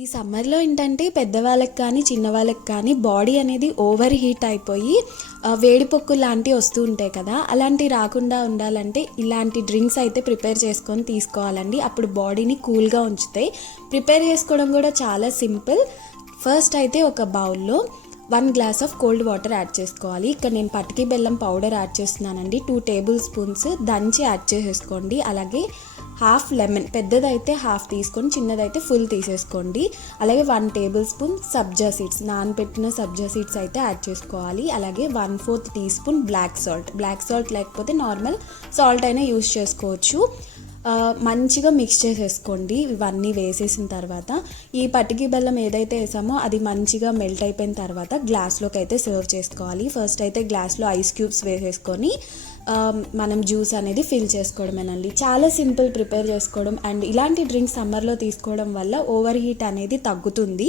ఈ సమ్మర్లో ఏంటంటే పెద్దవాళ్ళకి కానీ చిన్నవాళ్ళకి కానీ బాడీ అనేది ఓవర్ హీట్ అయిపోయి వేడిపొక్కులు లాంటివి వస్తూ ఉంటాయి కదా, అలాంటివి రాకుండా ఉండాలంటే ఇలాంటి డ్రింక్స్ అయితే ప్రిపేర్ చేసుకొని తీసుకోవాలండి. అప్పుడు బాడీని కూల్గా ఉంచుతాయి. ప్రిపేర్ చేసుకోవడం కూడా చాలా సింపుల్. ఫస్ట్ అయితే ఒక బౌల్లో 1 glass of cold water add చేసుకోవాలి. ఇక్కడ నేను పటికి బెల్లం పౌడర్ యాడ్ చేస్తున్నానండి. 2 టేబుల్ స్పూన్స్ దంచి యాడ్ చేసేసుకోండి. అలాగే హాఫ్ లెమన్, పెద్దదైతే హాఫ్ తీసుకొని చిన్నదైతే ఫుల్ తీసేసుకోండి. అలాగే 1 టేబుల్ స్పూన్ సబ్జా సీడ్స్, నానబెట్టిన సబ్జా సీడ్స్ అయితే యాడ్ చేసుకోవాలి. అలాగే 1/4 టీ స్పూన్ బ్లాక్ సాల్ట్ లేకపోతే నార్మల్ సాల్ట్ అయినా యూస్ చేసుకోవచ్చు. మంచిగా మిక్స్ చేసేసుకోండి. ఇవన్నీ వేసేసిన తర్వాత ఈ పటికి బెల్లం ఏదైతే వేసామో అది మంచిగా మెల్ట్ అయిపోయిన తర్వాత గ్లాస్లోకి అయితే సర్వ్ చేసుకోవాలి. ఫస్ట్ అయితే గ్లాస్లో ఐస్ క్యూబ్స్ వేసేసుకొని మనం జ్యూస్ అనేది ఫిల్ చేసుకోవడమేనండి. చాలా సింపుల్ ప్రిపేర్ చేసుకోవడం. అండ్ ఇలాంటి డ్రింక్స్ సమ్మర్లో తీసుకోవడం వల్ల ఓవర్ హీట్ అనేది తగ్గుతుంది.